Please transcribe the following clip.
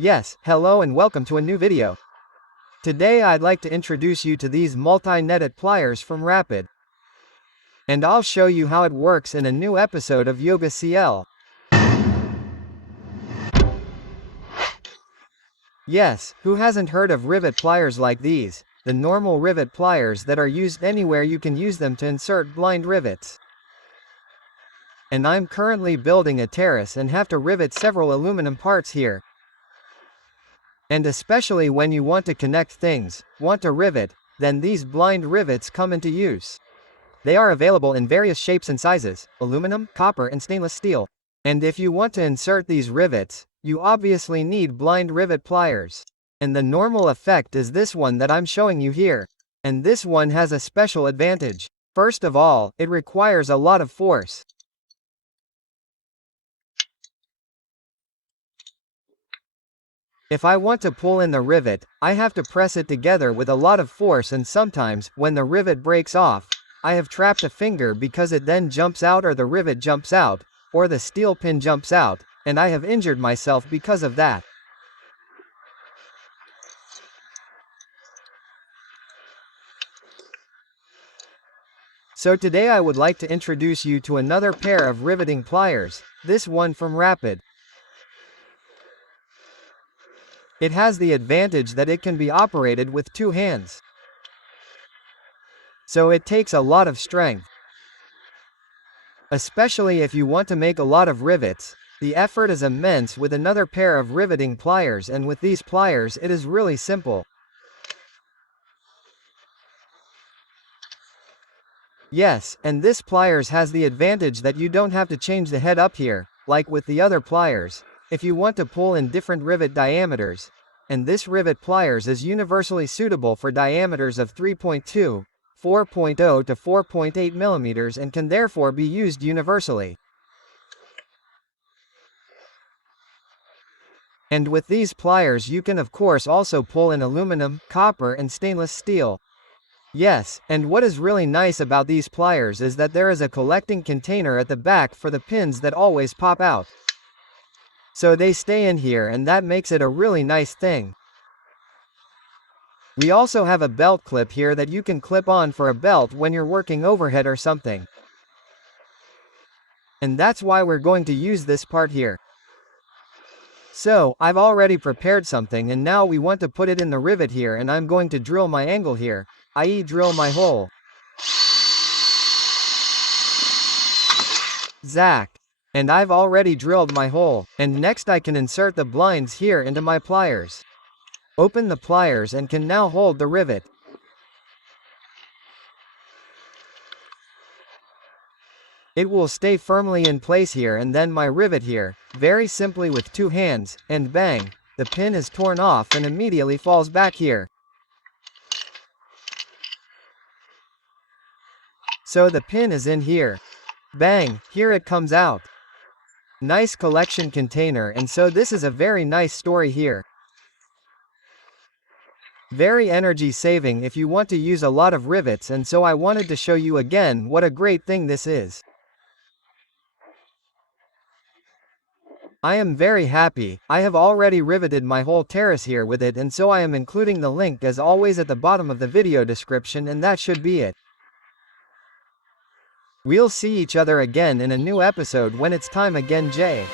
Yes, hello and welcome to a new video. Today I'd like to introduce you to these multi-netted pliers from Rapid. And I'll show you how it works in a new episode of Yoga CL. Yes, who hasn't heard of rivet pliers like these? The normal rivet pliers that are used anywhere you can use them to insert blind rivets. And I'm currently building a terrace and have to rivet several aluminum parts here. And especially when you want to connect things, want to rivet, then these blind rivets come into use. They are available in various shapes and sizes, aluminum, copper and stainless steel. And if you want to insert these rivets, you obviously need blind rivet pliers. And the normal effect is this one that I'm showing you here. And this one has a special advantage. First of all, it requires a lot of force. If I want to pull in the rivet, I have to press it together with a lot of force, and sometimes, when the rivet breaks off, I have trapped a finger because it then jumps out, or the rivet jumps out, or the steel pin jumps out, and I have injured myself because of that. So today I would like to introduce you to another pair of riveting pliers, this one from Rapid. It has the advantage that it can be operated with two hands. So it takes a lot of strength. Especially if you want to make a lot of rivets, the effort is immense with another pair of riveting pliers, and with these pliers it is really simple. Yes, and this pliers has the advantage that you don't have to change the head up here, like with the other pliers, if you want to pull in different rivet diameters. And this rivet pliers is universally suitable for diameters of 3.2, 4.0 to 4.8 millimeters, and can therefore be used universally. And with these pliers you can of course also pull in aluminum, copper and stainless steel. Yes, and what is really nice about these pliers is that there is a collecting container at the back for the pins that always pop out. So they stay in here, and that makes it a really nice thing. We also have a belt clip here that you can clip on for a belt when you're working overhead or something. And that's why we're going to use this part here. So, I've already prepared something, and now we want to put it in the rivet here, and I'm going to drill my angle here, i.e. drill my hole. Zack. And I've already drilled my hole, and next I can insert the blinds here into my pliers. Open the pliers and can now hold the rivet. It will stay firmly in place here, and then my rivet here, very simply with two hands, and bang, the pin is torn off and immediately falls back here. So the pin is in here. Bang, here it comes out. Nice collection container, and so this is a very nice story here. Very energy saving if you want to use a lot of rivets, and so I wanted to show you again what a great thing this is. I am very happy. I have already riveted my whole terrace here with it, and so I am including the link as always at the bottom of the video description, and that should be it. We'll see each other again in a new episode when it's time again, Jay.